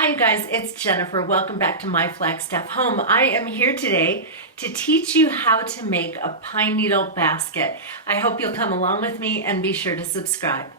Hi you guys, it's Jennifer. Welcome back to My Flagstaff Home. I am here today to teach you how to make a pine needle basket. I hope you'll come along with me and be sure to subscribe.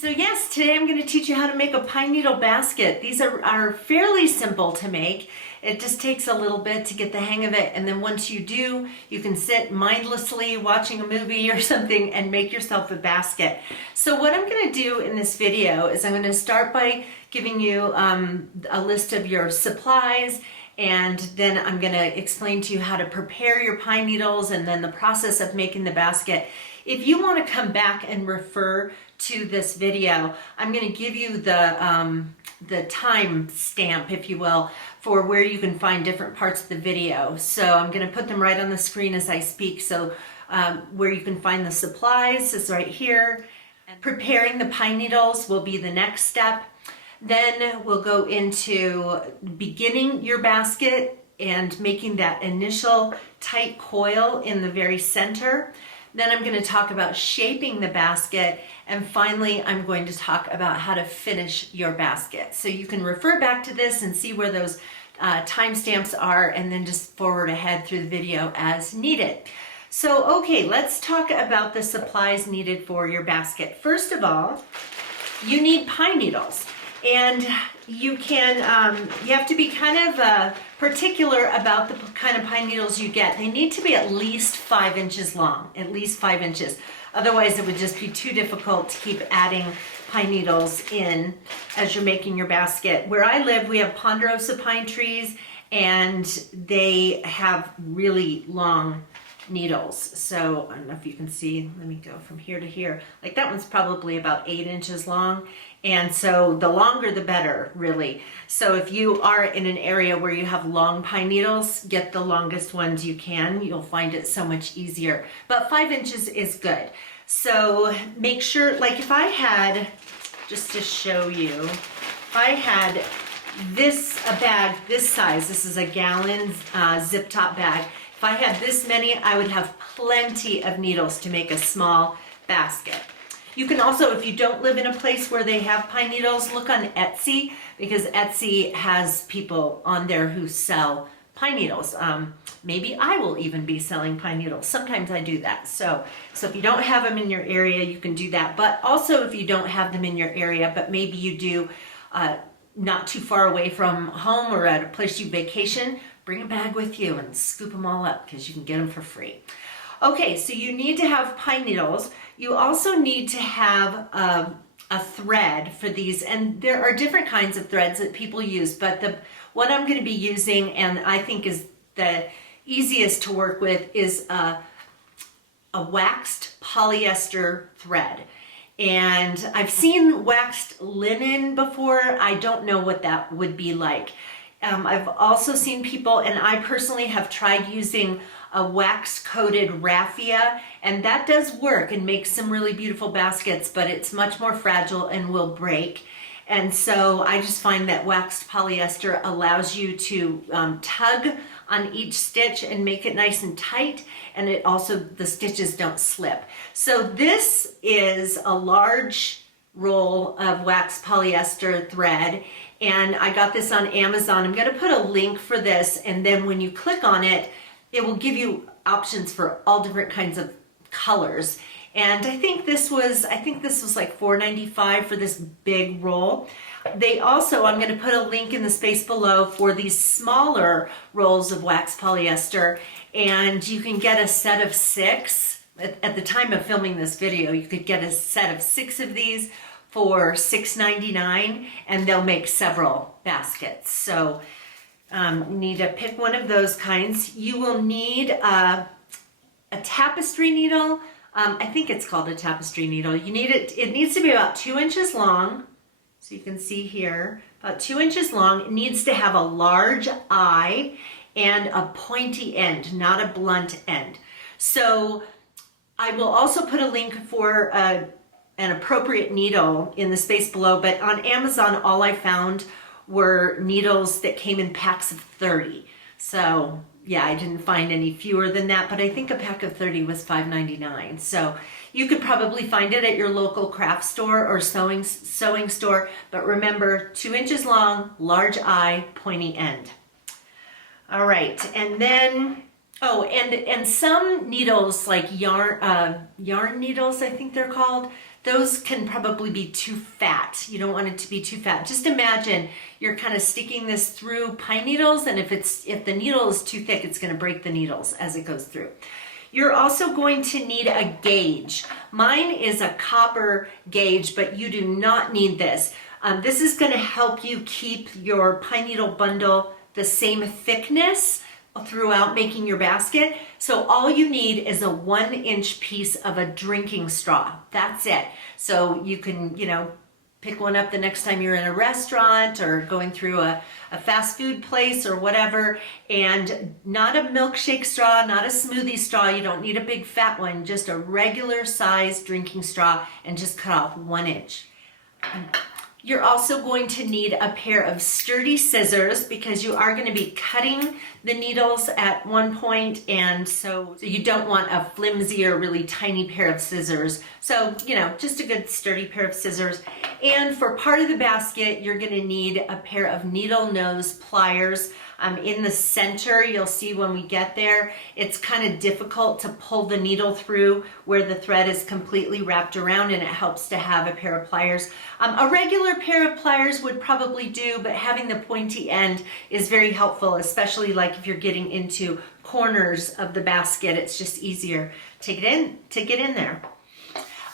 So yes, today I'm going to teach you how to make a pine needle basket. These are fairly simple to make. It just takes a little bit to get the hang of it, and then once you do, you can sit mindlessly watching a movie or something and make yourself a basket. So what I'm going to do in this video is I'm going to start by giving you a list of your supplies, and then I'm going to explain to you how to prepare your pine needles and then the process of making the basket. If you want to come back and refer to this video, I'm going to give you the time stamp, if you will, for where you can find different parts of the video. So I'm going to put them right on the screen as I speak. So where you can find the supplies is right here. And preparing the pine needles will be the next step. Then we'll go into beginning your basket and making that initial tight coil in the very center. Then I'm going to talk about shaping the basket, and finally I'm going to talk about how to finish your basket. So you can refer back to this and see where those timestamps are, and then just forward ahead through the video as needed. So okay, let's talk about the supplies needed for your basket. First of all, you need pine needles. And you have to be kind of particular about the kind of pine needles you get. They need to be at least 5 inches long, at least 5 inches. Otherwise, it would just be too difficult to keep adding pine needles in as you're making your basket. Where I live, we have ponderosa pine trees, and they have really long needles. So I don't know if you can see, let me go from here to here. Like that one's probably about 8 inches long. And so the longer the better, really. So if you are in an area where you have long pine needles, get the longest ones you can. You'll find it so much easier. But 5 inches is good. So make sure, like if I had, just to show you, if I had a bag this size, this is a gallon zip top bag. If I had this many, I would have plenty of needles to make a small basket. You can also, if you don't live in a place where they have pine needles, look on Etsy, because Etsy has people on there who sell pine needles. Maybe I will even be selling pine needles. Sometimes I do that. So if you don't have them in your area, you can do that. But also if you don't have them in your area, but maybe you do not too far away from home or at a place you vacation, bring a bag with you and scoop them all up because you can get them for free. Okay, so you need to have pine needles. You also need to have a thread for these, and there are different kinds of threads that people use, but the one I'm going to be using, and I think is the easiest to work with, is a waxed polyester thread. And I've seen waxed linen before. I don't know what that would be like. I've also seen people, and I personally have tried using a wax-coated raffia, and that does work and makes some really beautiful baskets, but it's much more fragile and will break. And so I just find that waxed polyester allows you to tug on each stitch and make it nice and tight, and it also, the stitches don't slip. So this is a large roll of waxed polyester thread, and I got this on Amazon. I'm going to put a link for this, and then when you click on it, it will give you options for all different kinds of colors. And I think this was like $4.95 for this big roll. They also, I'm going to put a link in the space below for these smaller rolls of wax polyester, and you can get a set of 6. At the time of filming this video, you could get a set of 6 of these for $6.99, and they'll make several baskets. So need to pick one of those kinds. You will need a tapestry needle. I think it's called a tapestry needle. You need it needs to be about 2 inches long. So you can see here, about 2 inches long. It needs to have a large eye and a pointy end, not a blunt end. So I will also put a link for an appropriate needle in the space below, but on Amazon, all I found were needles that came in packs of 30. So yeah, I didn't find any fewer than that, but I think a pack of 30 was $5.99. So you could probably find it at your local craft store or sewing store. But remember, 2 inches long, large eye, pointy end. All right, and then, oh, and some needles, like yarn needles, I think they're called, those can probably be too fat. You don't want it to be too fat. Just imagine you're kind of sticking this through pine needles, and if the needle is too thick, it's going to break the needles as it goes through. You're also going to need a gauge. Mine is a copper gauge, but you do not need this. This is going to help you keep your pine needle bundle the same thickness throughout making your basket. So all you need is a 1-inch piece of a drinking straw. That's it. So you can, pick one up the next time you're in a restaurant or going through a fast food place or whatever. And not a milkshake straw, not a smoothie straw. You don't need a big fat one, just a regular size drinking straw, and just cut off 1 inch. You're also going to need a pair of sturdy scissors because you are going to be cutting the needles at one point, and so you don't want a flimsy or really tiny pair of scissors. So, just a good sturdy pair of scissors. And for part of the basket, you're going to need a pair of needle nose pliers. In the center, you'll see when we get there, it's kind of difficult to pull the needle through where the thread is completely wrapped around, and it helps to have a pair of pliers. A regular pair of pliers would probably do, but having the pointy end is very helpful, especially like if you're getting into corners of the basket. It's just easier to get in there.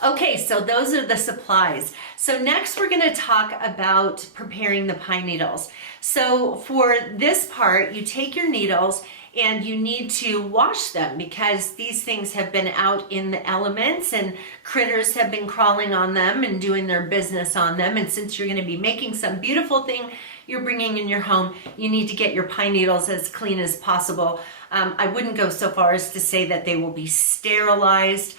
Okay, so those are the supplies. So next we're going to talk about preparing the pine needles. So for this part, you take your needles and you need to wash them because these things have been out in the elements and critters have been crawling on them and doing their business on them. And since you're going to be making some beautiful thing you're bringing in your home, you need to get your pine needles as clean as possible. I wouldn't go so far as to say that they will be sterilized.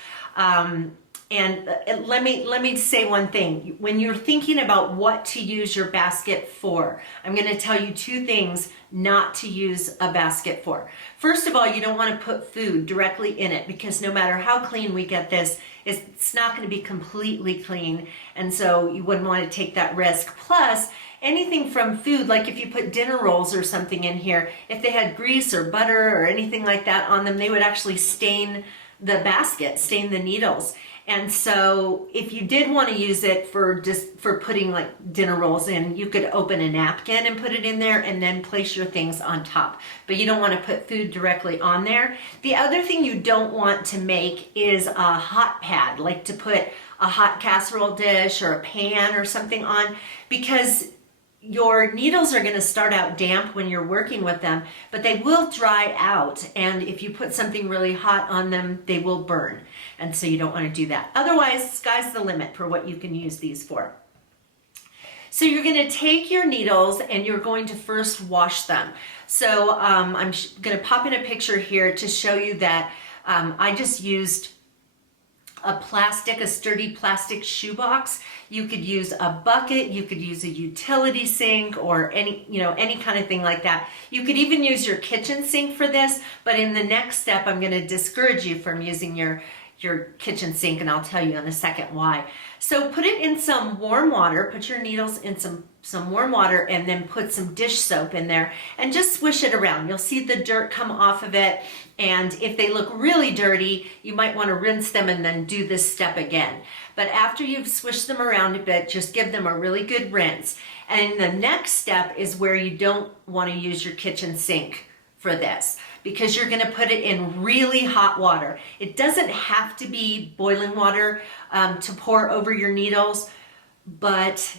And let me say one thing. When you're thinking about what to use your basket for, I'm going to tell you 2 things not to use a basket for. First of all, you don't want to put food directly in it because no matter how clean we get this, it's not going to be completely clean. And so you wouldn't want to take that risk. Plus, anything from food, like if you put dinner rolls or something in here, if they had grease or butter or anything like that on them, they would actually stain the basket, stain the needles. And so if you did want to use it for putting like dinner rolls in, you could open a napkin and put it in there and then place your things on top. But you don't want to put food directly on there. The other thing you don't want to make is a hot pad, like to put a hot casserole dish or a pan or something on, because your needles are going to start out damp when you're working with them, but they will dry out. And if you put something really hot on them, they will burn. And so you don't want to do that. Otherwise, sky's the limit for what you can use these for. So you're going to take your needles and you're going to first wash them. So I'm going to pop in a picture here to show you that I just used a sturdy plastic shoebox. You could use a bucket, you could use a utility sink or any kind of thing like that. You could even use your kitchen sink for this, but in the next step, I'm going to discourage you from using your kitchen sink, and I'll tell you in a second why. So put it in some warm water, put your needles in some warm water, and then put some dish soap in there and just swish it around. You'll see the dirt come off of it, and if they look really dirty, you might want to rinse them and then do this step again. But after you've swished them around a bit, just give them a really good rinse. And the next step is where you don't want to use your kitchen sink for this, because you're going to put it in really hot water. It doesn't have to be boiling water to pour over your needles, but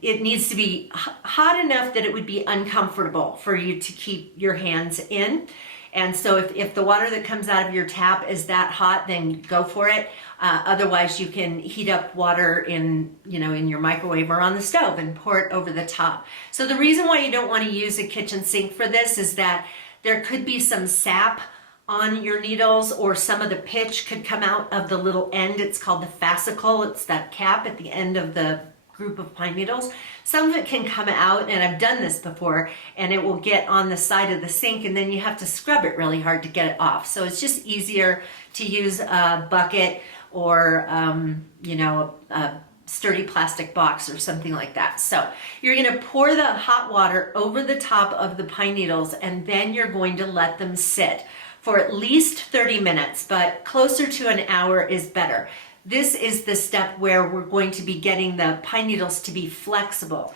it needs to be hot enough that it would be uncomfortable for you to keep your hands in. And so if the water that comes out of your tap is that hot, then go for it. Otherwise, you can heat up water in your microwave or on the stove and pour it over the top. So the reason why you don't want to use a kitchen sink for this is that there could be some sap on your needles, or some of the pitch could come out of the little end. It's called the fascicle. It's that cap at the end of the group of pine needles, some of it can come out, and I've done this before, and it will get on the side of the sink, and then you have to scrub it really hard to get it off. So it's just easier to use a bucket or a sturdy plastic box or something like that. So you're going to pour the hot water over the top of the pine needles, and then you're going to let them sit for at least 30 minutes, but closer to an hour is better. This is the step where we're going to be getting the pine needles to be flexible.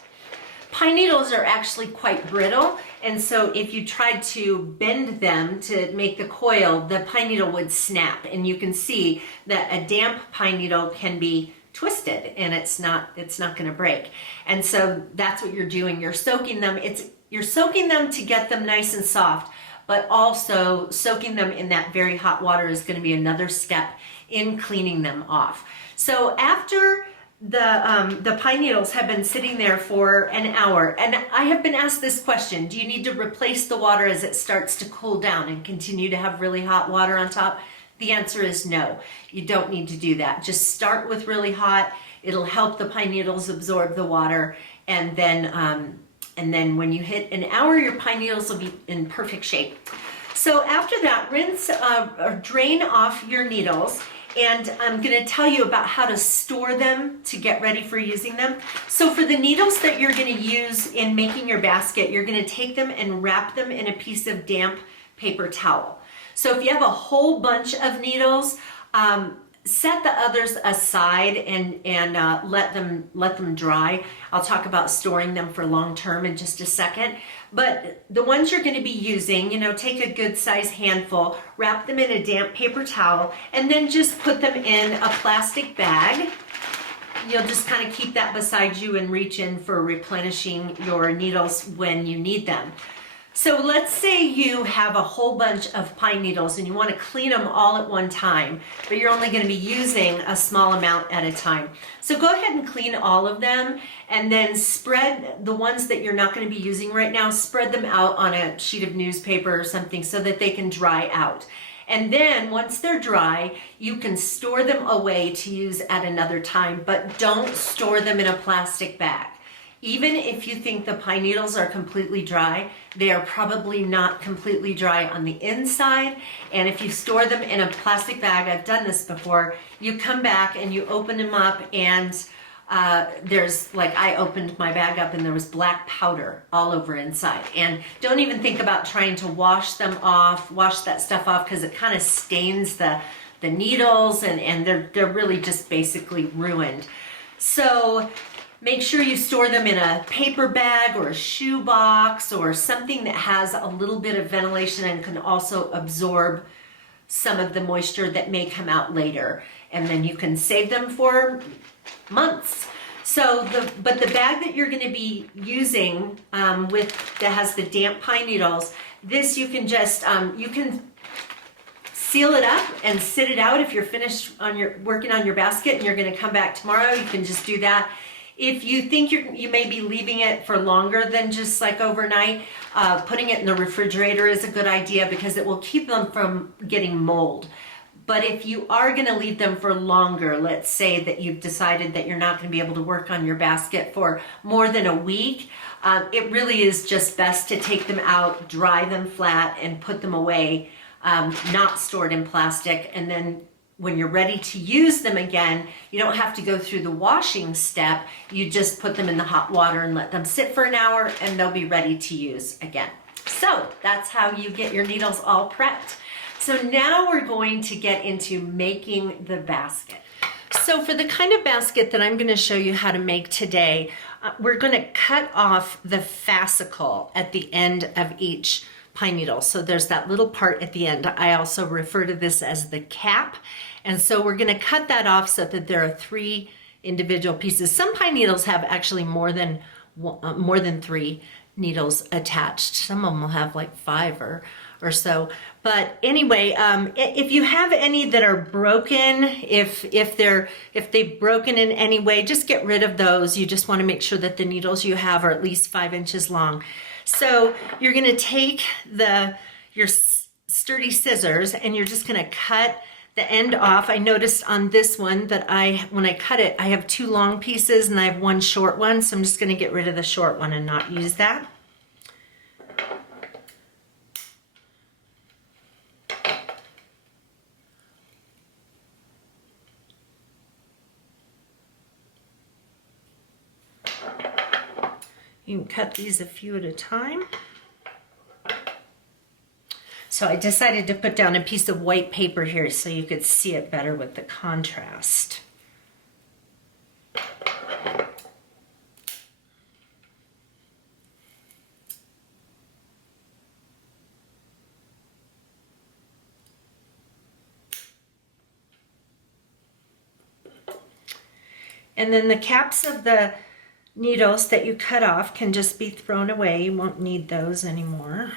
Pine needles are actually quite brittle, and so if you tried to bend them to make the coil, the pine needle would snap, and you can see that a damp pine needle can be twisted and it's not going to break. And so that's what you're doing. You're soaking them. You're soaking them to get them nice and soft, but also soaking them in that very hot water is going to be another step in cleaning them off. So after the pine needles have been sitting there for an hour, and I have been asked this question, do you need to replace the water as it starts to cool down and continue to have really hot water on top? The answer is no, you don't need to do that. Just start with really hot. It'll help the pine needles absorb the water, and then when you hit an hour, your pine needles will be in perfect shape. So after that, rinse or drain off your needles, and I'm going to tell you about how to store them to get ready for using them. So for the needles that you're going to use in making your basket, you're going to take them and wrap them in a piece of damp paper towel. So if you have a whole bunch of needles, set the others aside and let them dry. I'll talk about storing them for long term in just a second. But the ones you're going to be using, take a good size handful, wrap them in a damp paper towel, and then just put them in a plastic bag. You'll just kind of keep that beside you and reach in for replenishing your needles when you need them. So let's say you have a whole bunch of pine needles and you want to clean them all at one time, but you're only going to be using a small amount at a time. So go ahead and clean all of them, and then spread the ones that you're not going to be using right now, spread them out on a sheet of newspaper or something so that they can dry out. And then once they're dry, you can store them away to use at another time, but don't store them in a plastic bag. Even if you think the pine needles are completely dry, they are probably not completely dry on the inside. And if you store them in a plastic bag, I've done this before, you come back and you open them up, and I opened my bag up and there was black powder all over inside. And don't even think about trying to wash that stuff off, because it kind of stains the needles, and they're really just basically ruined. So make sure you store them in a paper bag or a shoe box or something that has a little bit of ventilation and can also absorb some of the moisture that may come out later. And then you can save them for months. But the bag that you're going to be using that has the damp pine needles, this you can just you can seal it up and sit it out. If you're finished working on your basket and you're going to come back tomorrow, you can just do that. If you think you may be leaving it for longer than just like overnight, putting it in the refrigerator is a good idea, because it will keep them from getting mold. But if you are going to leave them for longer, let's say that you've decided that you're not going to be able to work on your basket for more than a week, it really is just best to take them out, dry them flat, and put them away, not stored in plastic. And then when you're ready to use them again, you don't have to go through the washing step. You just put them in the hot water and let them sit for an hour, and they'll be ready to use again. So that's how you get your needles all prepped. So now we're going to get into making the basket. So for the kind of basket that I'm going to show you how to make today, we're going to cut off the fascicle at the end of each pine needle. So there's that little part at the end. I also refer to this as the cap. And so we're going to cut that off so that there are 3 individual pieces. Some pine needles have actually more than 3 needles attached. Some of them will have like 5 or so. But anyway, if you have any that are broken, if they've broken in any way, just get rid of those. You just want to make sure that the needles you have are at least 5 inches long. So you're going to take your sturdy scissors, and you're just going to cut the end off. I noticed on this one that when I cut it, I have 2 long pieces and I have 1 short one, so I'm just going to get rid of the short one and not use that. You can cut these a few at a time. So I decided to put down a piece of white paper here so you could see it better with the contrast. And then the caps of the needles that you cut off can just be thrown away. You won't need those anymore.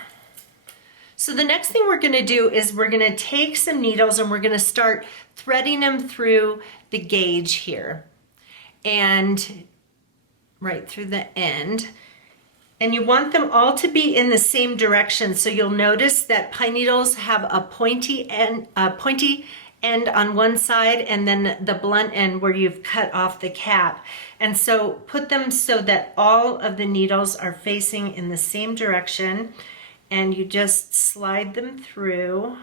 So the next thing we're going to do is we're going to take some needles and we're going to start threading them through the gauge here and right through the end. And you want them all to be in the same direction. So you'll notice that pine needles have a pointy end on one side and then the blunt end where you've cut off the cap. And so put them so that all of the needles are facing in the same direction. And you just slide them through.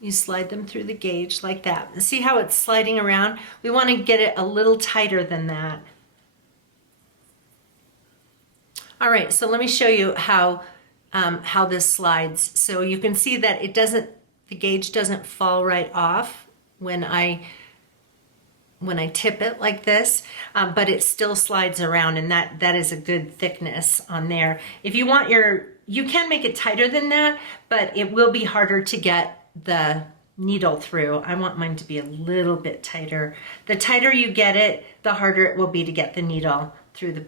You slide them through the gauge like that. And see how it's sliding around? We want to get it a little tighter than that. All right, so let me show you how this slides. So you can see that the gauge doesn't fall right off when I tip it like this, but it still slides around, and that is a good thickness on there. If you want you can make it tighter than that, but it will be harder to get the needle through. I want mine to be a little bit tighter. The tighter you get it, the harder it will be to get the needle through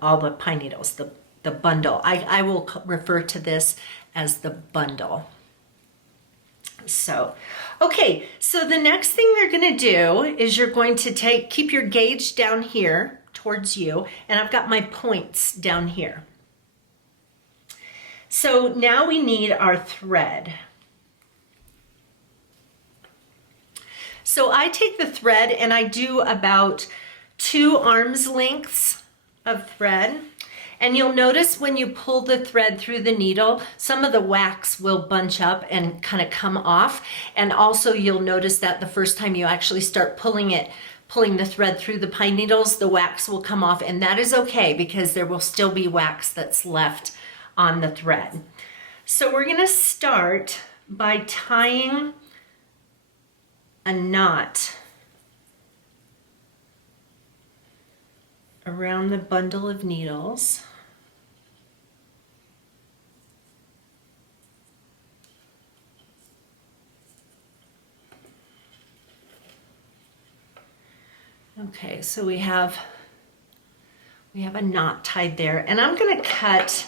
all the pine needles, the bundle. I will refer to this as the bundle. So, okay, so the next thing you're going to do is you're going to keep your gauge down here towards you, and I've got my points down here. So now we need our thread. So I take the thread and I do about 2 arms lengths of thread. And you'll notice when you pull the thread through the needle, some of the wax will bunch up and kind of come off. And also you'll notice that the first time you actually start pulling the thread through the pine needles, the wax will come off, and that is okay because there will still be wax that's left on the thread. So we're gonna start by tying a knot around the bundle of needles. Okay, so we have a knot tied there, and I'm going to cut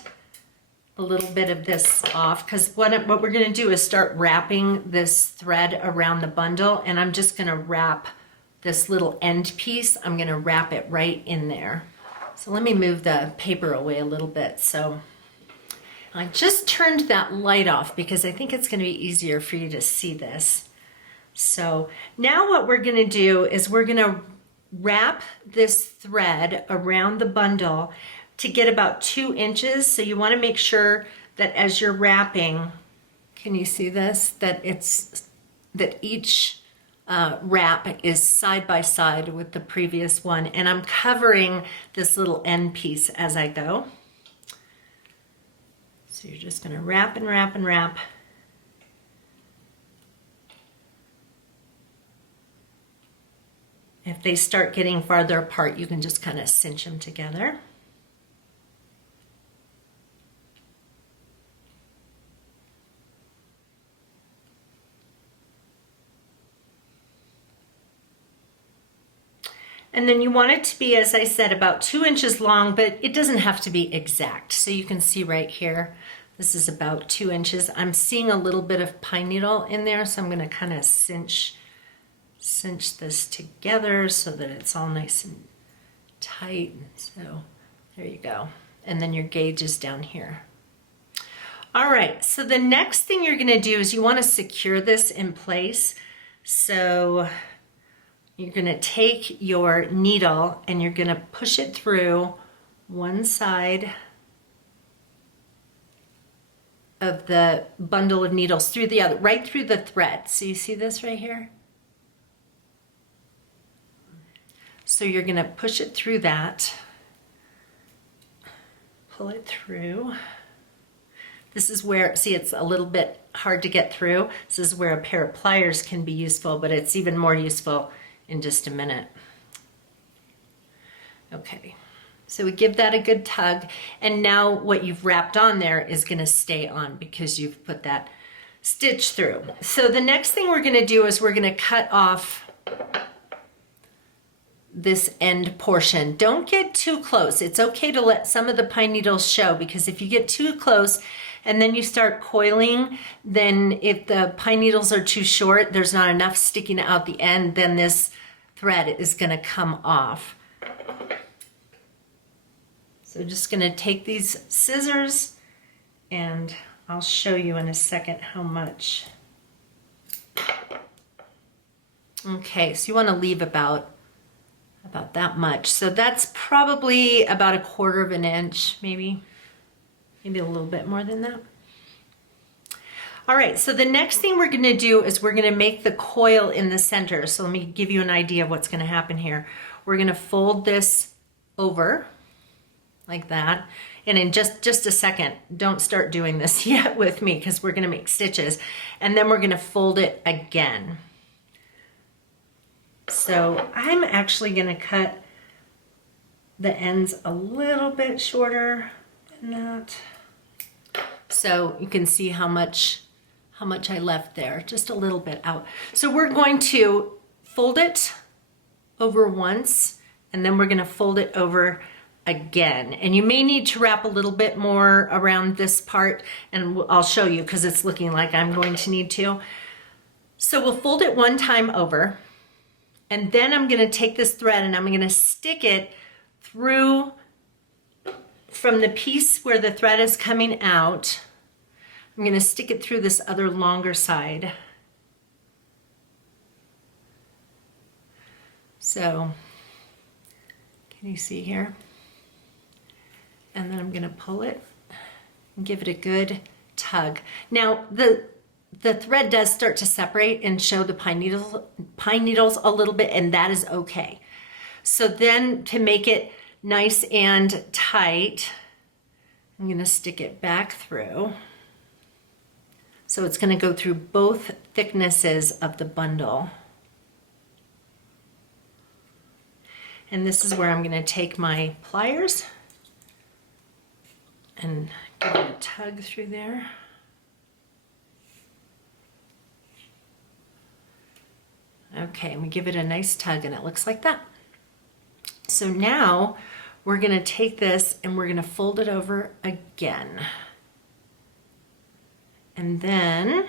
a little bit of this off because what we're going to do is start wrapping this thread around the bundle, and I'm just going to wrap this little end piece. I'm going to wrap it right in there. So let me move the paper away a little bit. So I just turned that light off because I think it's going to be easier for you to see this. So now what we're going to do is we're going to wrap this thread around the bundle to get about 2 inches. So you want to make sure that as you're wrapping, can you see this? That each wrap is side by side with the previous one, and I'm covering this little end piece as I go. So you're just going to wrap and wrap and wrap. If they start getting farther apart, you can just kind of cinch them together. And then you want it to be, as I said, about 2 inches long, but it doesn't have to be exact. So you can see right here, this is about 2 inches. I'm seeing a little bit of pine needle in there, so I'm going to kind of cinch this together so that it's all nice and tight. So there you go. And then your gauge is down here. All right, so the next thing you're gonna do is you wanna secure this in place. So you're gonna take your needle and you're gonna push it through one side of the bundle of needles through the other, right through the thread. So you see this right here? So you're gonna push it through that, pull it through. This is where, see, it's a little bit hard to get through. This is where a pair of pliers can be useful, but it's even more useful in just a minute. Okay, so we give that a good tug, and now what you've wrapped on there is gonna stay on because you've put that stitch through. So the next thing we're gonna do is we're gonna cut off this end portion. Don't get too close. It's okay to let some of the pine needles show, because if you get too close and then you start coiling, then if the pine needles are too short, there's not enough sticking out the end, then this thread is gonna come off. So just gonna take these scissors and I'll show you in a second how much. Okay, so you wanna leave about that much. So that's probably about 1/4 of an inch, maybe a little bit more than that. All right, so the next thing we're gonna do is we're gonna make the coil in the center. So let me give you an idea of what's gonna happen here. We're gonna fold this over like that. And in just a second, don't start doing this yet with me because we're gonna make stitches. And then we're gonna fold it again. So I'm actually gonna cut the ends a little bit shorter than that. So you can see how much I left there, just a little bit out. So we're going to fold it over once, and then we're gonna fold it over again. And you may need to wrap a little bit more around this part, and I'll show you because it's looking like I'm going to need to. So we'll fold it one time over, and then I'm gonna take this thread and I'm gonna stick it through from the piece where the thread is coming out. I'm gonna stick it through this other longer side. So, can you see here? And then I'm gonna pull it and give it a good tug. Now, the thread does start to separate and show the pine needles a little bit, and that is okay. So then to make it nice and tight, I'm gonna stick it back through. So it's gonna go through both thicknesses of the bundle. And this is where I'm gonna take my pliers and give it a tug through there. Okay, and we give it a nice tug and it looks like that. So now we're gonna take this and we're gonna fold it over again. And then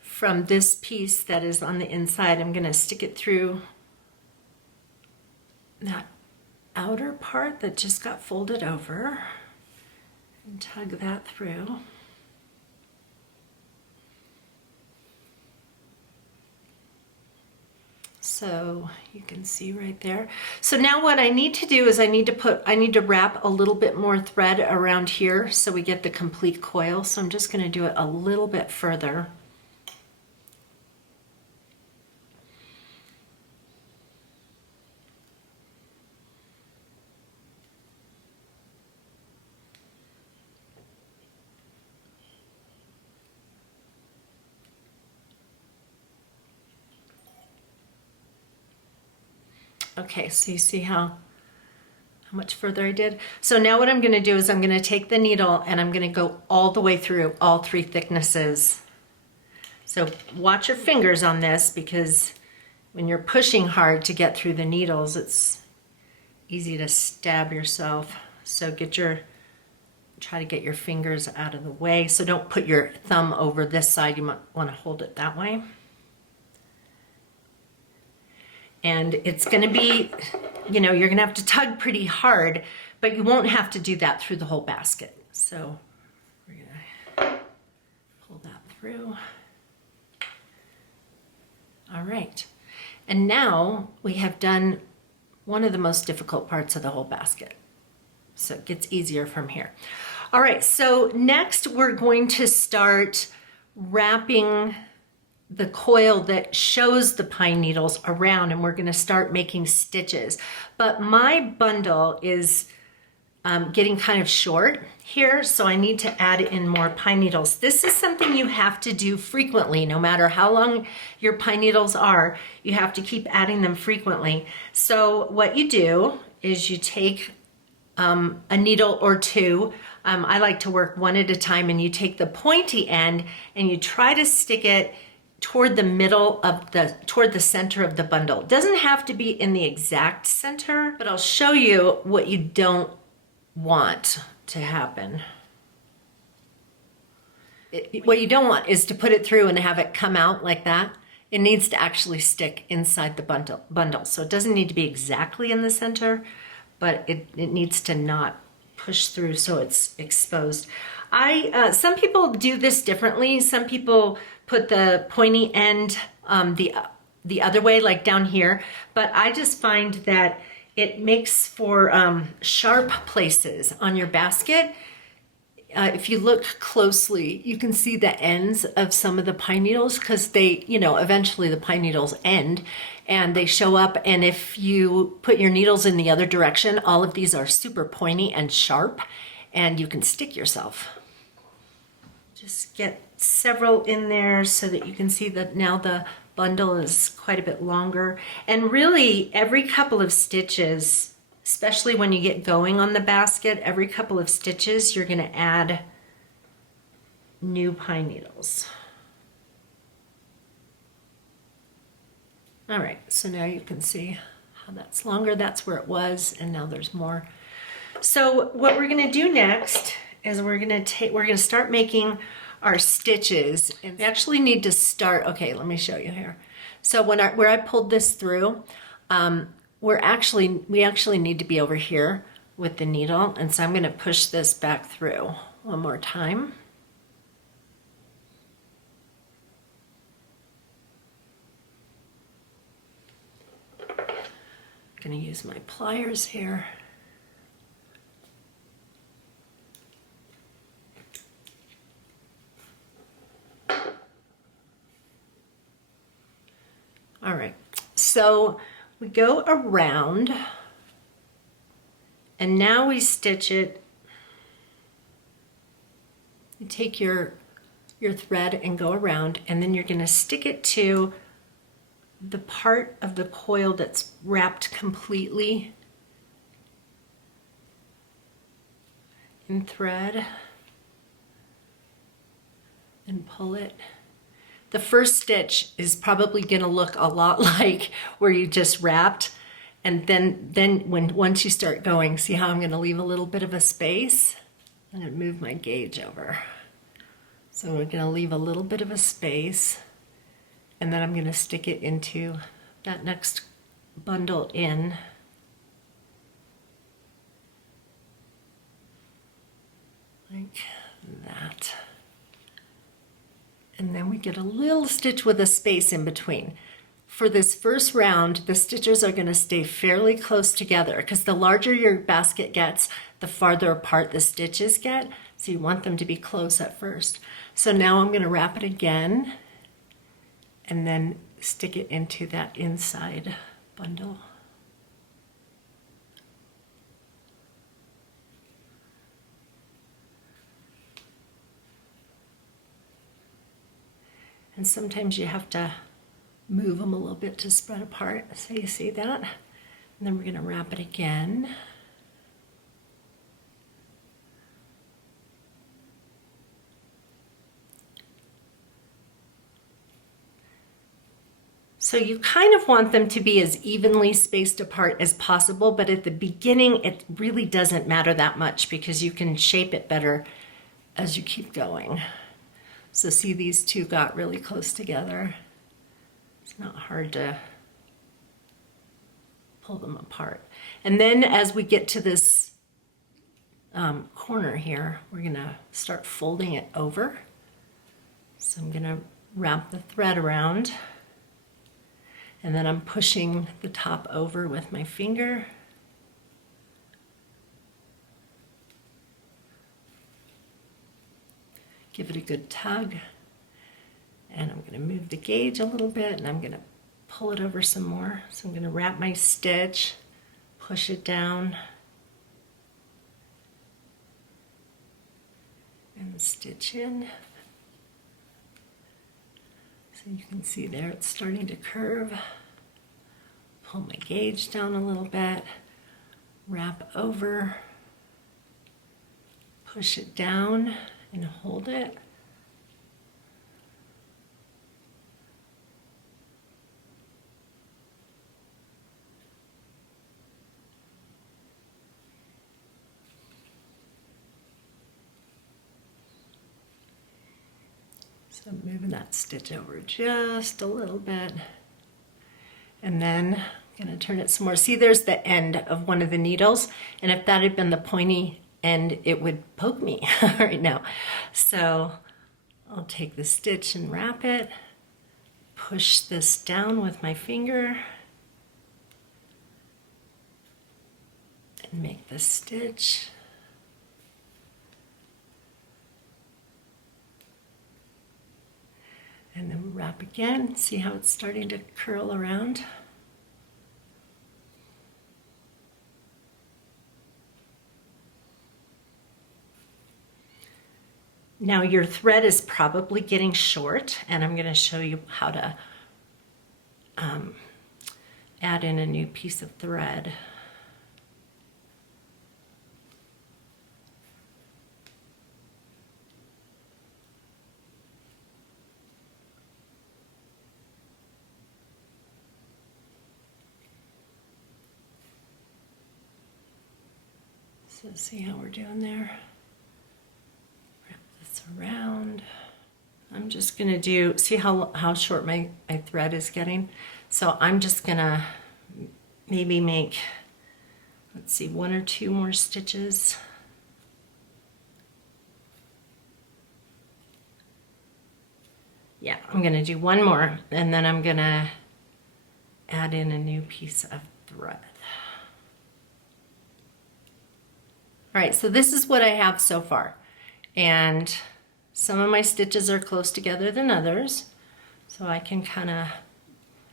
from this piece that is on the inside, I'm gonna stick it through that outer part that just got folded over and tug that through. So you can see right there. So now what I need to do is I need to wrap a little bit more thread around here so we get the complete coil. So I'm just gonna do it a little bit further. Okay, so you see how much further I did? So now what I'm gonna do is I'm gonna take the needle and I'm gonna go all the way through all 3 thicknesses. So watch your fingers on this, because when you're pushing hard to get through the needles, it's easy to stab yourself. So try to get your fingers out of the way. So don't put your thumb over this side, you might wanna hold it that way. And it's gonna be, you're gonna have to tug pretty hard, but you won't have to do that through the whole basket. So through. All right. And now we have done one of the most difficult parts of the whole basket. So it gets easier from here. All right, so next we're going to start wrapping the coil that shows the pine needles around, and we're going to start making stitches. But my bundle is getting kind of short here, so I need to add in more pine needles. This is something you have to do frequently. No matter how long your pine needles are, you have to keep adding them frequently. So what you do is you take a needle or two. I like to work one at a time, and you take the pointy end and you try to stick it toward the middle of toward the center of the bundle. It doesn't have to be in the exact center, but I'll show you what you don't want to happen. What you don't want is to put it through and have it come out like that. It needs to actually stick inside the bundle. So it doesn't need to be exactly in the center, but it needs to not push through so it's exposed. Some people do this differently. Some people put the pointy end the other way, like down here, but I just find that it makes for sharp places on your basket. If you look closely, you can see the ends of some of the pine needles, because they, eventually the pine needles end and they show up. And if you put your needles in the other direction, all of these are super pointy and sharp, and you can stick yourself. Just get several in there so that you can see that now the bundle is quite a bit longer. And really, every couple of stitches, especially when you get going on the basket, every couple of stitches you're going to add new pine needles. All right, so now you can see how that's longer. That's where it was, and now there's more. So what we're going to do next is we're going to start making our stitches, and we actually need to start. Okay, let me show you here. So where I pulled this through, we actually need to be over here with the needle, and so I'm going to push this back through one more time. I'm going to use my pliers here. All right, so we go around, and now we stitch it. You take your thread and go around, and then you're going to stick it to the part of the coil that's wrapped completely in thread, and pull it. The first stitch is probably going to look a lot like where you just wrapped, and then once you start going, see how I'm going to leave a little bit of a space? I'm going to move my gauge over. So we're going to leave a little bit of a space, and then I'm going to stick it into that next bundle in. Like that. And then we get a little stitch with a space in between. For this first round, the stitches are going to stay fairly close together, because the larger your basket gets, the farther apart the stitches get. So you want them to be close at first. So now I'm going to wrap it again and then stick it into that inside bundle. And sometimes you have to move them a little bit to spread apart. So you see that? And then we're going to wrap it again. So you kind of want them to be as evenly spaced apart as possible, but at the beginning it really doesn't matter that much, because you can shape it better as you keep going. So see, these two got really close together. It's not hard to pull them apart. And then as we get to this corner here, we're gonna start folding it over So I'm gonna wrap the thread around, and then I'm pushing the top over with my finger. Give it a good tug, and I'm gonna move the gauge a little bit, and I'm gonna pull it over some more. So I'm gonna wrap my stitch, push it down, and stitch in. So you can see there it's starting to curve. Pull my gauge down a little bit, wrap over, push it down and hold it. So I'm moving that stitch over just a little bit, and then I'm going to turn it some more. See, there's the end of one of the needles, and if that had been the pointy end, it would poke me right now. So I'll take the stitch and wrap it, push this down with my finger, and make the stitch. And then wrap again. See how it's starting to curl around? Now your thread is probably getting short, and I'm going to show you how to add in a new piece of thread. So see how we're doing there? Wrap this around. I'm just gonna do, see how short my thread is getting? So I'm just gonna maybe make, let's see, 1 or 2 more stitches. Yeah, I'm gonna do 1 more, and then I'm gonna add in a new piece of thread. All right, so this is what I have so far. And some of my stitches are close together than others. So I can kind of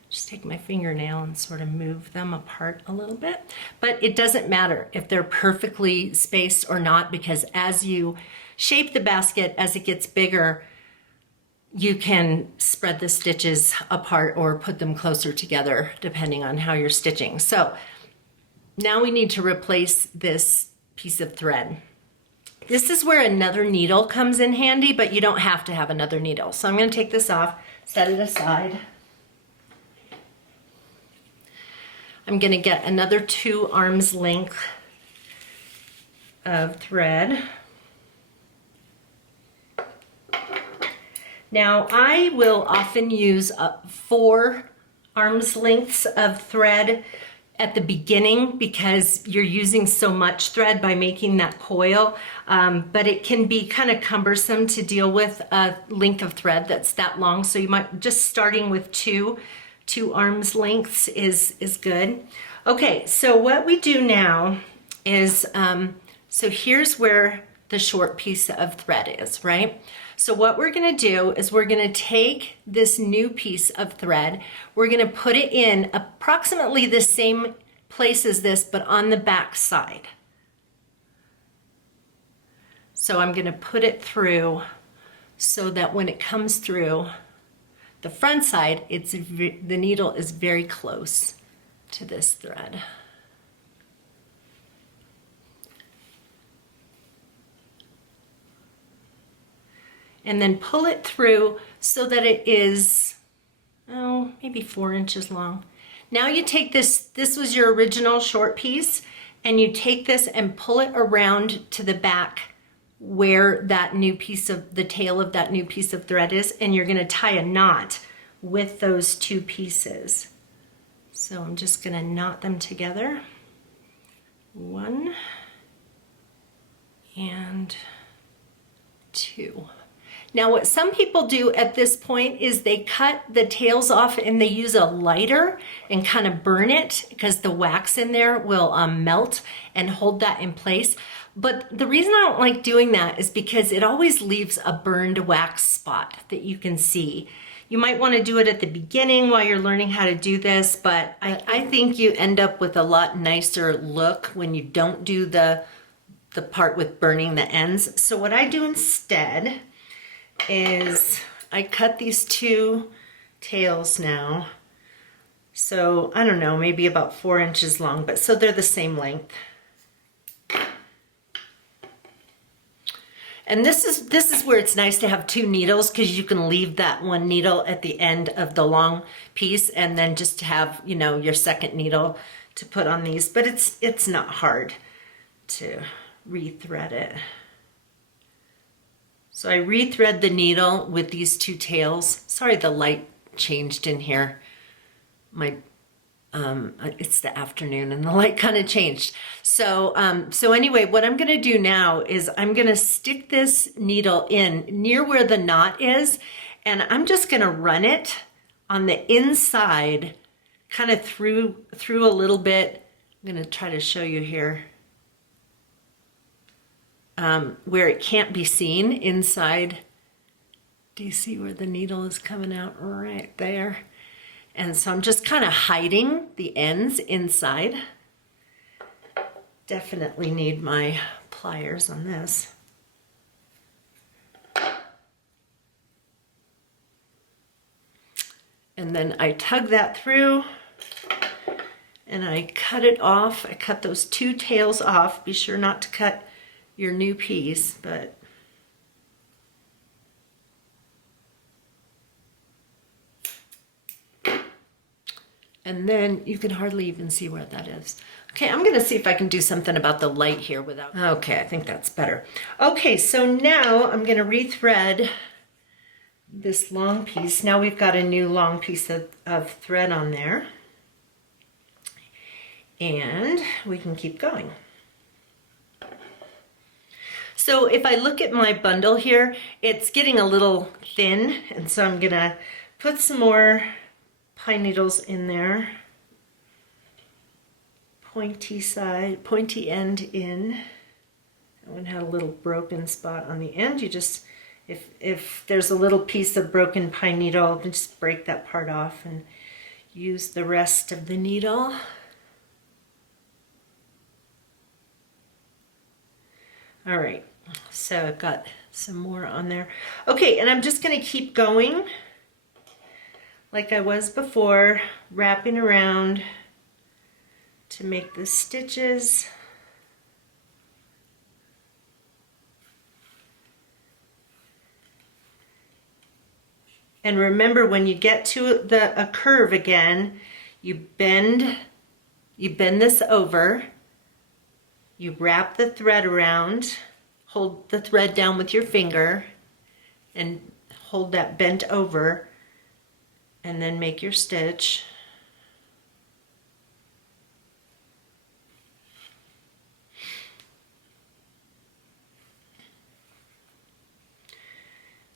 just take my fingernail and sort of move them apart a little bit. But it doesn't matter if they're perfectly spaced or not, because as you shape the basket, as it gets bigger, you can spread the stitches apart or put them closer together depending on how you're stitching. So now we need to replace this piece of thread. This is where another needle comes in handy, but you don't have to have another needle. So I'm going to take this off, set it aside. I'm going to get another 2 arms length of thread. Now I will often use 4 arms lengths of thread at the beginning because you're using so much thread by making that coil, but it can be kind of cumbersome to deal with a length of thread that's that long. So you might just starting with 2 arms lengths is good. Okay, so what we do now is, so here's where the short piece of thread is, right? So what we're gonna do is we're gonna take this new piece of thread, we're gonna put it in approximately the same place as this, but on the back side. So I'm gonna put it through so that when it comes through the front side, the needle is very close to this thread. And then pull it through so that it is, maybe 4 inches long. Now you take this was your original short piece, and you take this and pull it around to the back where that new piece of, the tail of that new piece of thread is, and you're gonna tie a knot with those 2 pieces. So I'm just gonna knot them together. 1 and 2. Now what some people do at this point is they cut the tails off and they use a lighter and kind of burn it because the wax in there will melt and hold that in place. But the reason I don't like doing that is because it always leaves a burned wax spot that you can see. You might want to do it at the beginning while you're learning how to do this, but I think you end up with a lot nicer look when you don't do the part with burning the ends. So what I do instead is I cut these two tails now. So I don't know, maybe about 4 inches long, but so they're the same length. And this is where it's nice to have two needles, because you can leave that one needle at the end of the long piece and then just have, you know, your second needle to put on these. But it's not hard to rethread it. So I rethread the needle with these two tails. Sorry, the light changed in here. It's the afternoon and the light kind of changed. So anyway, what I'm gonna do now is I'm gonna stick this needle in near where the knot is, and I'm just gonna run it on the inside, kind of through a little bit. I'm gonna try to show you here. Where it can't be seen inside. Do you see where the needle is coming out? Right there. And so I'm just kind of hiding the ends inside. Definitely need my pliers on this. And then I tug that through and I cut it off. I cut those two tails off. Be sure not to cut your new piece, but and then you can hardly even see where that is. Okay, I'm gonna see if I can do something about the light here without, okay, I think that's better. Okay, so now I'm gonna rethread this long piece. Now we've got a new long piece of thread on there. And we can keep going. So if I look at my bundle here, it's getting a little thin, and so I'm gonna put some more pine needles in there. Pointy side, pointy end in. That one had a little broken spot on the end. You just, if there's a little piece of broken pine needle, just break that part off and use the rest of the needle. All right, so I've got some more on there. Okay, and I'm just gonna keep going like I was before, wrapping around to make the stitches. And remember, when you get to a curve again, you bend this over, you wrap the thread around, hold the thread down with your finger, and hold that bent over, and then make your stitch.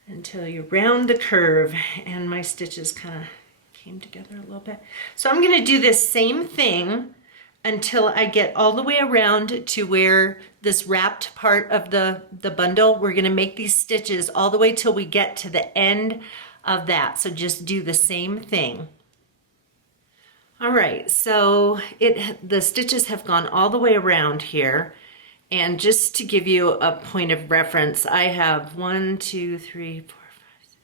Until you round the curve, and my stitches kind of came together a little bit. So I'm going to do this same thing until I get all the way around to where this wrapped part of the bundle. We're going to make these stitches all the way till we get to the end of that. So just do the same thing. All right, so the stitches have gone all the way around here. And just to give you a point of reference, I have 1, 2, 3, 4, 5, 6.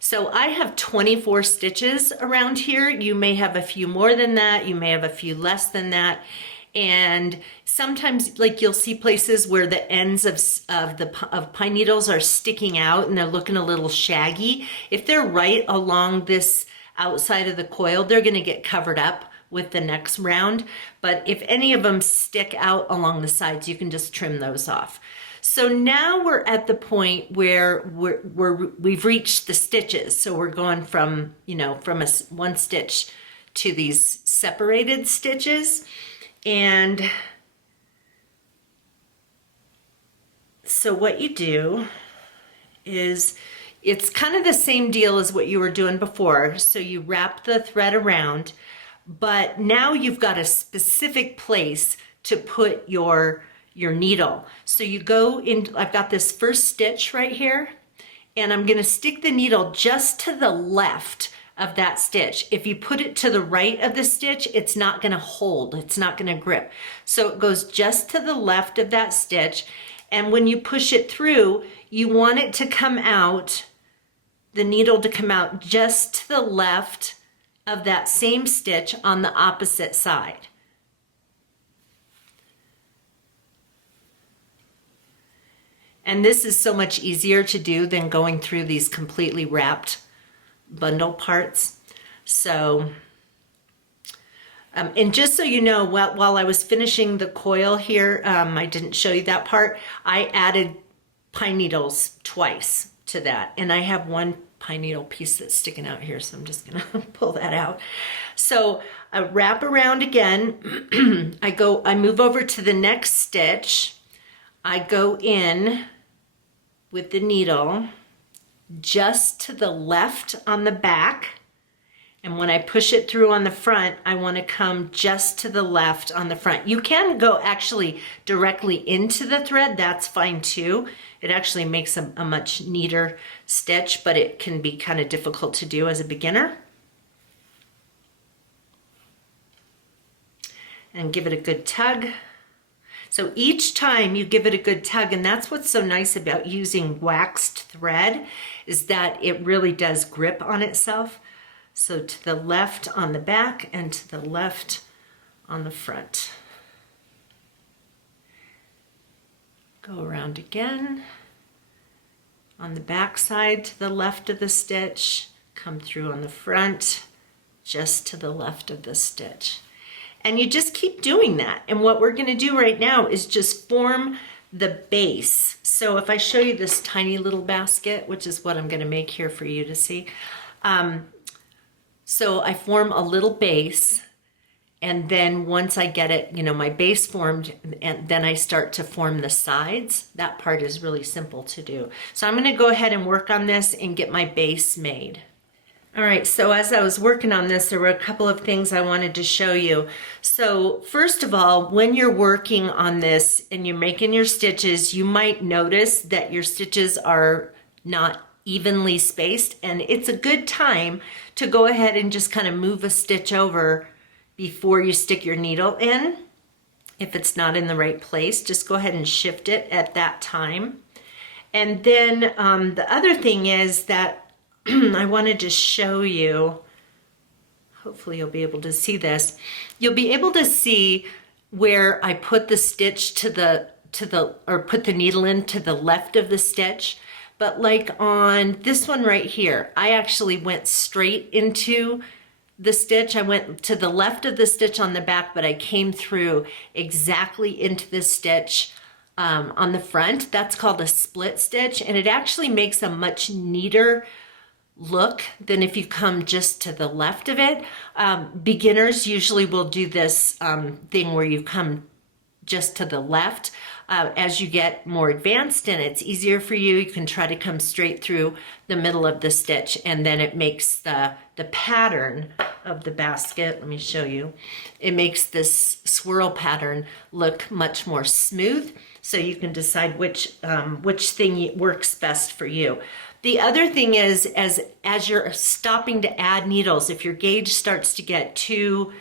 So I have 24 stitches around here. You may have a few more than that. You may have a few less than that. And sometimes, like, you'll see places where the ends of pine needles are sticking out and they're looking a little shaggy. If they're right along this outside of the coil, they're going to get covered up with the next round. But if any of them stick out along the sides, you can just trim those off. So now we're at the point where we've reached the stitches. So we're going from, you know, from one stitch to these separated stitches. And so what you do is it's kind of the same deal as what you were doing before. So you wrap the thread around, but now you've got a specific place to put your needle. So you go in, I've got this first stitch right here, and I'm gonna stick the needle just to the left of that stitch. If you put it to the right of the stitch, it's not gonna hold, it's not gonna grip. So it goes just to the left of that stitch, and when you push it through, you want it to come out, the needle to come out just to the left of that same stitch on the opposite side. And this is so much easier to do than going through these completely wrapped bundle parts. So, and just so you know, while I was finishing the coil here, I didn't show you that part, I added pine needles twice to that. And I have one pine needle piece that's sticking out here, so I'm just gonna pull that out. So I wrap around again, I move over to the next stitch, I go in with the needle just to the left on the back, and when I push it through on the front, I want to come just to the left on the front. You can go actually directly into the thread, that's fine too. It actually makes a much neater stitch, but it can be kind of difficult to do as a beginner. And give it a good tug. So each time you give it a good tug, and that's what's so nice about using waxed thread, is that it really does grip on itself. So to the left on the back and to the left on the front. Go around again. On the back side to the left of the stitch, come through on the front, just to the left of the stitch. And you just keep doing that. And what we're gonna do right now is just form the base. So if I show you this tiny little basket, which is what I'm gonna make here for you to see. So I form a little base, and then once I get it, you know, my base formed, and then I start to form the sides. That part is really simple to do. So I'm gonna go ahead and work on this and get my base made. All right, so as I was working on this, there were a couple of things I wanted to show you. So first of all, when you're working on this and you're making your stitches, you might notice that your stitches are not evenly spaced, and it's a good time to go ahead and just kind of move a stitch over before you stick your needle in. If it's not in the right place, just go ahead and shift it at that time. And then the other thing is that I wanted to show you, hopefully you'll be able to see this. You'll be able to see where I put the stitch or put the needle in to the left of the stitch. But like on this one right here, I actually went straight into the stitch. I went to the left of the stitch on the back, but I came through exactly into the stitch on the front. That's called a split stitch, and it actually makes a much neater look than if you come just to the left of it. Beginners usually will do this thing where you come just to the left. As you get more advanced and it's easier for you, you can try to come straight through the middle of the stitch, and then it makes the pattern of the basket, let me show you, it makes this swirl pattern look much more smooth, so you can decide which thing works best for you. The other thing is, as you're stopping to add needles, if your gauge starts to get too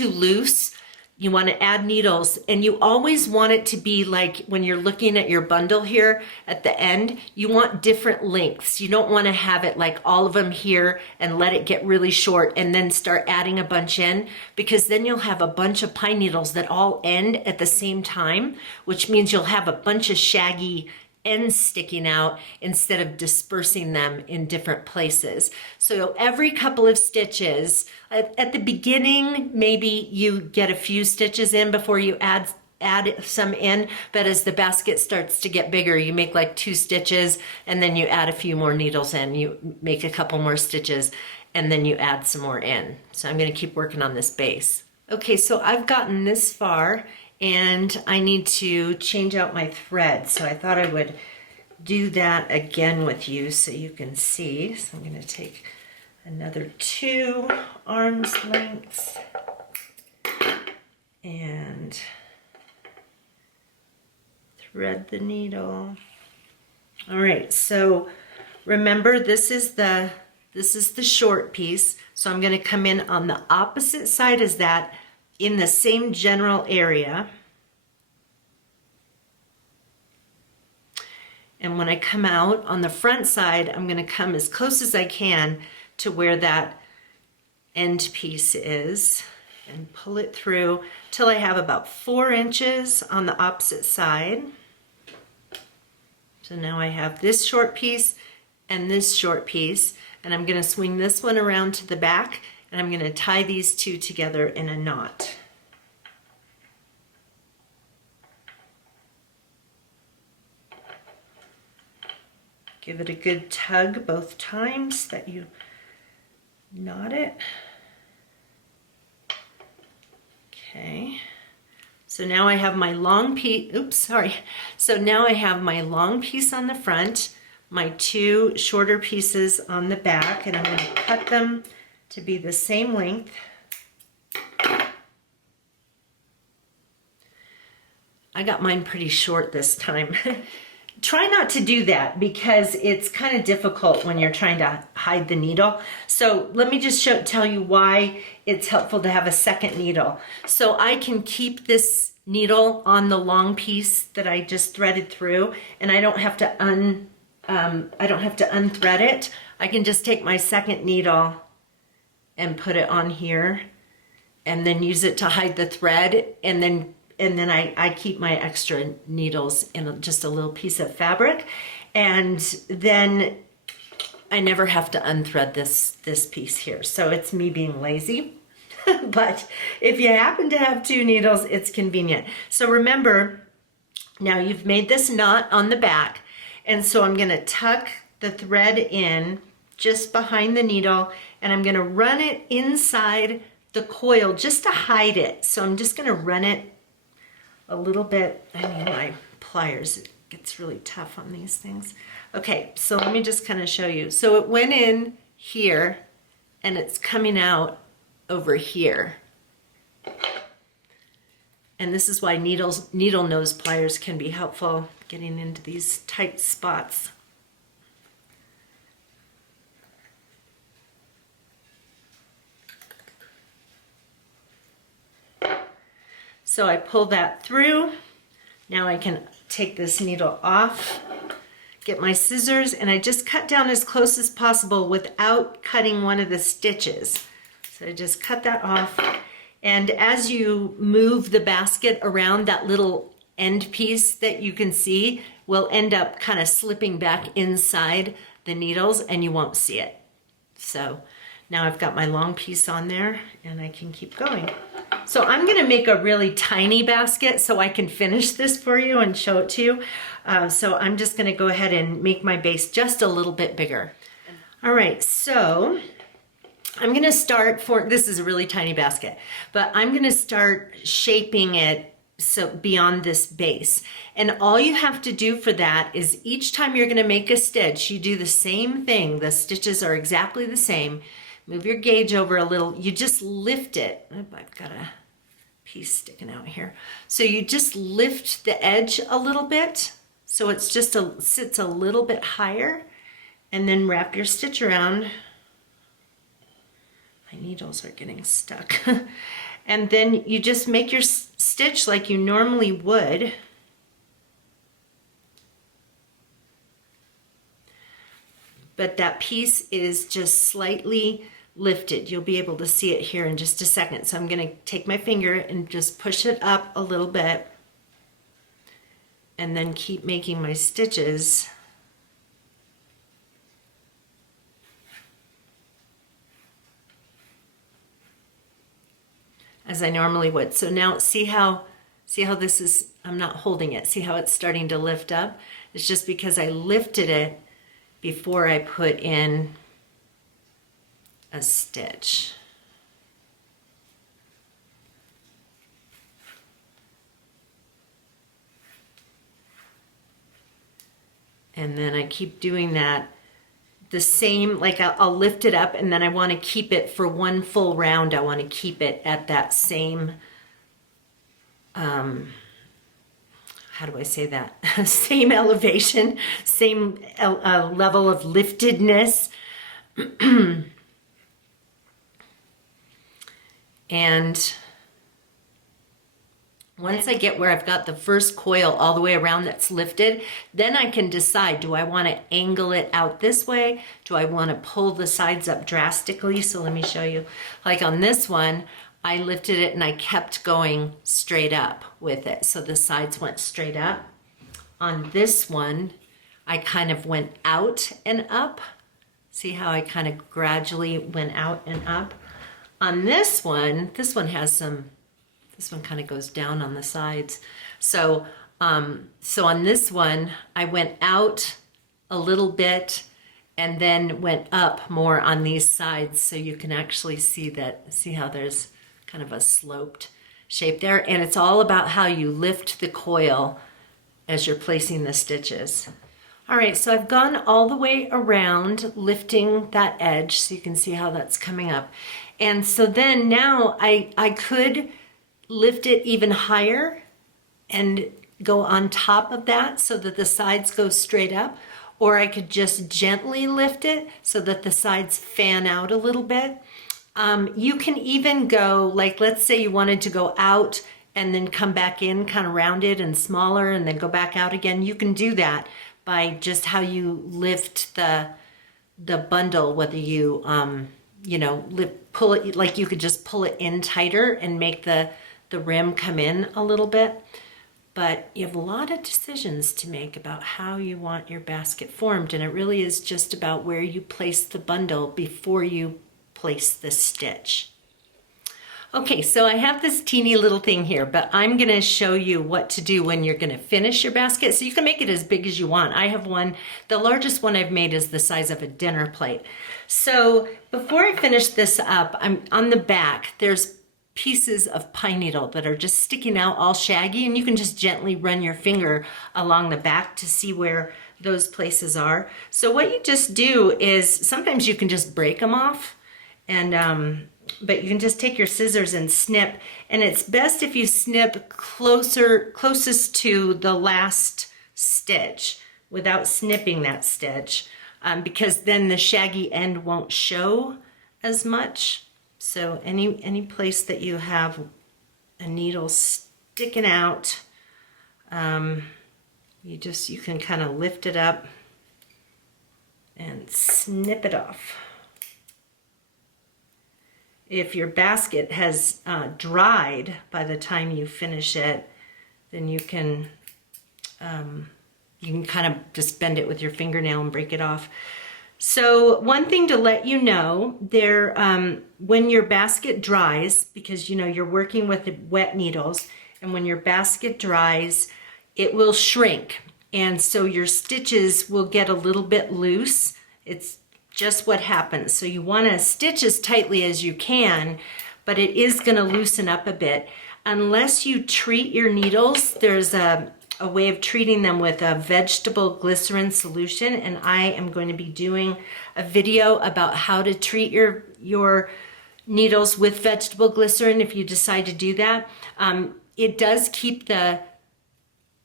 loose, you want to add needles, and you always want it to be like when you're looking at your bundle here at the end, you want different lengths. You don't want to have it like all of them here and let it get really short and then start adding a bunch in, because then you'll have a bunch of pine needles that all end at the same time, which means you'll have a bunch of shaggy ends sticking out instead of dispersing them in different places. So every couple of stitches, at the beginning, maybe you get a few stitches in before you add some in, but as the basket starts to get bigger, you make like 2 stitches and then you add a few more needles in, you make a couple more stitches, and then you add some more in. So I'm going to keep working on this base. Okay, so I've gotten this far, and I need to change out my thread. So I thought I would do that again with you so you can see. So I'm going to take another 2 arms lengths and thread the needle. All right, so remember this is the short piece. So I'm going to come in on the opposite side as that in the same general area. And when I come out on the front side, I'm going to come as close as I can to where that end piece is and pull it through till I have about 4 inches on the opposite side. So now I have this short piece and this short piece, and I'm going to swing this one around to the back, and I'm going to tie these 2 together in a knot. Give it a good tug both times that you knot it. Okay. So now I have my long piece, oops, sorry. So now I have my long piece on the front, my 2 shorter pieces on the back, and I'm going to cut them to be the same length. I got mine pretty short this time. Try not to do that because it's kind of difficult when you're trying to hide the needle. So let me just tell you why it's helpful to have a second needle. So I can keep this needle on the long piece that I just threaded through, and I don't have to unthread it. I can just take my second needle and put it on here and then use it to hide the thread, and then I keep my extra needles in just a little piece of fabric, and then I never have to unthread this piece here. So it's me being lazy, but if you happen to have 2 needles, it's convenient. So remember, now you've made this knot on the back, and so I'm gonna tuck the thread in just behind the needle, and I'm gonna run it inside the coil just to hide it. So I'm just gonna run it a little bit. I mean, my pliers, it gets really tough on these things. Okay, so let me just kind of show you. So it went in here and it's coming out over here. And this is why needle nose pliers can be helpful getting into these tight spots. So I pull that through. Now I can take this needle off, get my scissors, and I just cut down as close as possible without cutting one of the stitches. So I just cut that off. And as you move the basket around, that little end piece that you can see will end up kind of slipping back inside the needles and you won't see it. So now I've got my long piece on there and I can keep going. So I'm gonna make a really tiny basket so I can finish this for you and show it to you. So I'm just gonna go ahead and make my base just a little bit bigger. All right, so I'm gonna start this is a really tiny basket, but I'm gonna start shaping it so beyond this base. And all you have to do for that is each time you're gonna make a stitch, you do the same thing. The stitches are exactly the same. Move your gauge over a little, you just lift it. I've got a piece sticking out here. So you just lift the edge a little bit so it's just sits a little bit higher, and then wrap your stitch around. My needles are getting stuck. And then you just make your stitch like you normally would. But that piece is just slightly lifted. You'll be able to see it here in just a second. So I'm going to take my finger and just push it up a little bit and then keep making my stitches. As I normally would. So now see how this is, I'm not holding it. See how it's starting to lift up? It's just because I lifted it before I put in a stitch. And then I keep doing that the same, like I'll lift it up, and then I want to keep it for one full round. I want to keep it at that same, how do I say that? Same elevation, same level of liftedness. And once I get where I've got the first coil all the way around that's lifted, then I can decide, do I want to angle it out this way? Do I want to pull the sides up drastically? So let me show you. Like on this one, I lifted it and I kept going straight up with it. So the sides went straight up. On this one, I kind of went out and up. See how I kind of gradually went out and up? On this one has some, this one kind of goes down on the sides. So, so on this one, I went out a little bit and then went up more on these sides. So you can actually see that, see how there's kind of a sloped shape there. And it's all about how you lift the coil as you're placing the stitches. All right, so I've gone all the way around lifting that edge so you can see how that's coming up. And so then now I could lift it even higher and go on top of that so that the sides go straight up, or I could just gently lift it so that the sides fan out a little bit. You can even go, like let's say you wanted to go out and then come back in kind of rounded and smaller and then go back out again. You can do that by just how you lift the bundle, whether you you know, pull it, like you could just pull it in tighter and make the rim come in a little bit. But you have a lot of decisions to make about how you want your basket formed, and it really is just about where you place the bundle before you place the stitch. Okay, so I have this teeny little thing here, but I'm gonna show you what to do when you're gonna finish your basket. So you can make it as big as you want. I have one, the largest one I've made is the size of a dinner plate. So before I finish this up, I'm on the back, there's pieces of pine needle that are just sticking out all shaggy, and you can just gently run your finger along the back to see where those places are. So what you just do is, sometimes you can just break them off, and but you can just take your scissors and snip, and it's best if you snip closest to the last stitch without snipping that stitch, because then the shaggy end won't show as much. So any place that you have a needle sticking out, you can kind of lift it up and snip it off. If your basket has dried by the time you finish it, then you can kind of just bend it with your fingernail and break it off. So one thing to let you know, when your basket dries, because you know you're working with wet needles, and when your basket dries, it will shrink, and so your stitches will get a little bit loose. It's just what happens. So you want to stitch as tightly as you can, but it is going to loosen up a bit. Unless you treat your needles, there's a way of treating them with a vegetable glycerin solution, and I am going to be doing a video about how to treat your needles with vegetable glycerin if you decide to do that. It does keep the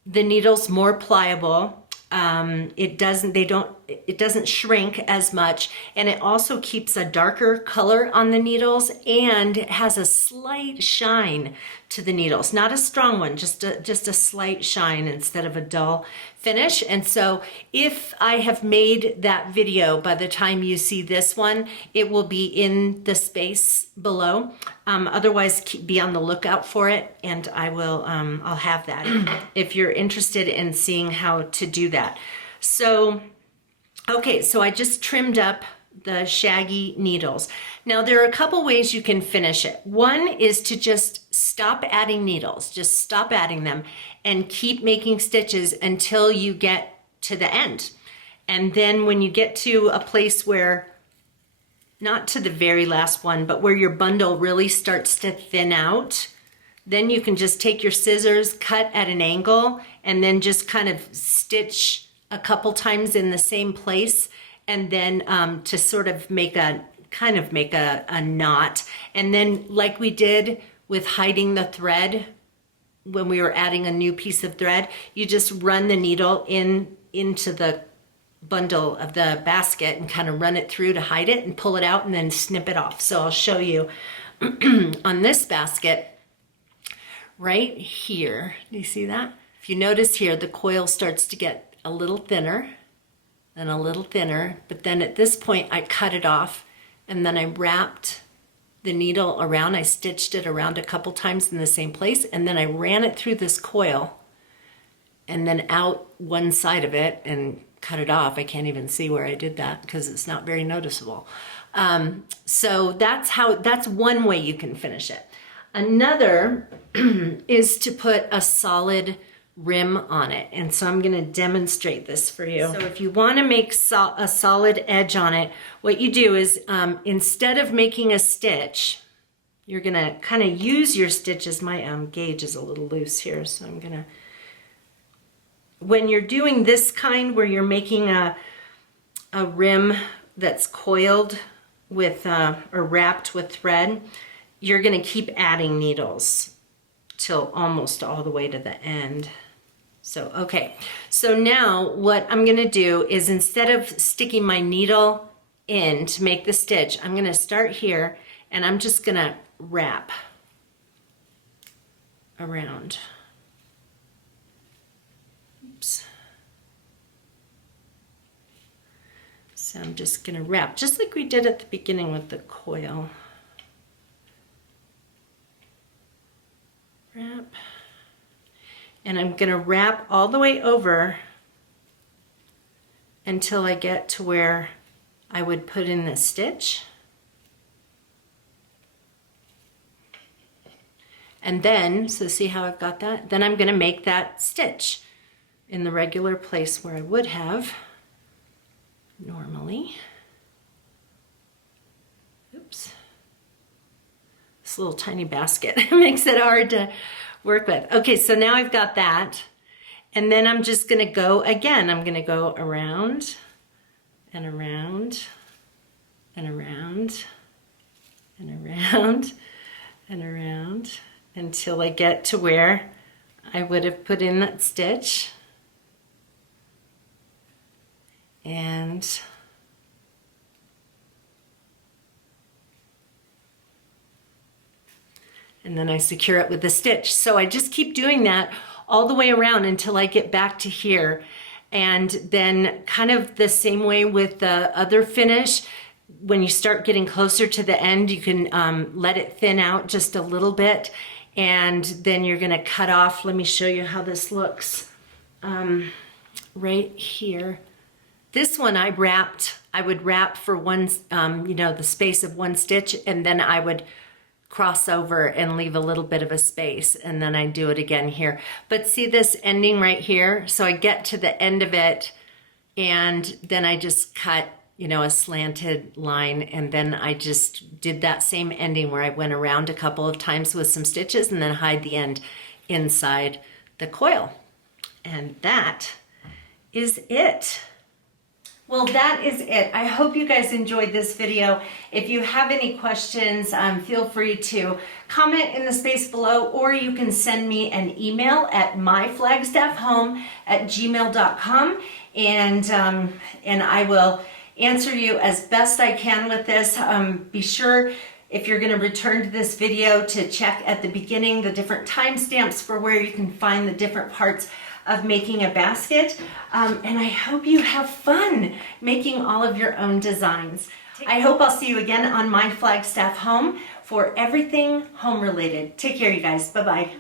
needles more pliable. It doesn't shrink as much, and it also keeps a darker color on the needles, and it has a slight shine to the needles, not a strong one, just a slight shine instead of a dull finish. And so if I have made that video by the time you see this one, it will be in the space below. Otherwise, be on the lookout for it, and I'll have that if you're interested in seeing how to do that. So, okay, so I just trimmed up the shaggy needles. Now there are a couple ways you can finish it. One is to just stop adding needles, just stop adding them and keep making stitches until you get to the end. And then when you get to a place where, not to the very last one, but where your bundle really starts to thin out, then you can just take your scissors, cut at an angle, and then just kind of stitch a couple times in the same place, and then to sort of make a knot. And then like we did with hiding the thread, when we were adding a new piece of thread, you just run the needle into the bundle of the basket and kind of run it through to hide it and pull it out and then snip it off. So I'll show you on this basket right here. Do you see that? If you notice here, the coil starts to get a little thinner and a little thinner, but then at this point I cut it off and then I wrapped the needle around. I stitched it around a couple times in the same place, and then I ran it through this coil and then out one side of it and cut it off. I can't even see where I did that because it's not very noticeable. So that's one way you can finish it. Another is to put a solid rim on it. And so I'm going to demonstrate this for you. So if you want to make a solid edge on it, what you do is instead of making a stitch, you're going to kind of use your stitches. My gauge is a little loose here, so I'm going to, when you're doing this kind where you're making a rim that's coiled with or wrapped with thread, you're going to keep adding needles till almost all the way to the end. So, okay, so now what I'm going to do is, instead of sticking my needle in to make the stitch, I'm going to start here and I'm just going to wrap around. Oops. So I'm just going to wrap, just like we did at the beginning with the coil. Wrap. And I'm going to wrap all the way over until I get to where I would put in the stitch. And then, so see how I've got that? Then I'm going to make that stitch in the regular place where I would have normally. Oops. This little tiny basket makes it hard to work with. Okay, so now I've got that. And then I'm just going to go again. I'm going to go around and around and around and around and around until I get to where I would have put in that stitch. And then I secure it with a stitch. So I just keep doing that all the way around until I get back to here. And then kind of the same way with the other finish, when you start getting closer to the end, you can let it thin out just a little bit. And then you're gonna cut off, let me show you how this looks right here. This one I would wrap for one, the space of one stitch, and then I would cross over and leave a little bit of a space, and then I do it again here. But see this ending right here? So I get to the end of it, and then I just cut, a slanted line, and then I just did that same ending where I went around a couple of times with some stitches and then hide the end inside the coil. And that is it. Well, that is it. I hope you guys enjoyed this video. If you have any questions, feel free to comment in the space below, or you can send me an email at myflagstaffhome@gmail.com, and I will answer you as best I can with this. Be sure, if you're going to return to this video, to check at the beginning the different timestamps for where you can find the different parts of making a basket. And I hope you have fun making all of your own designs. I hope I'll see you again on My Flagstaff Home for everything home related. Take care, you guys. Bye-bye.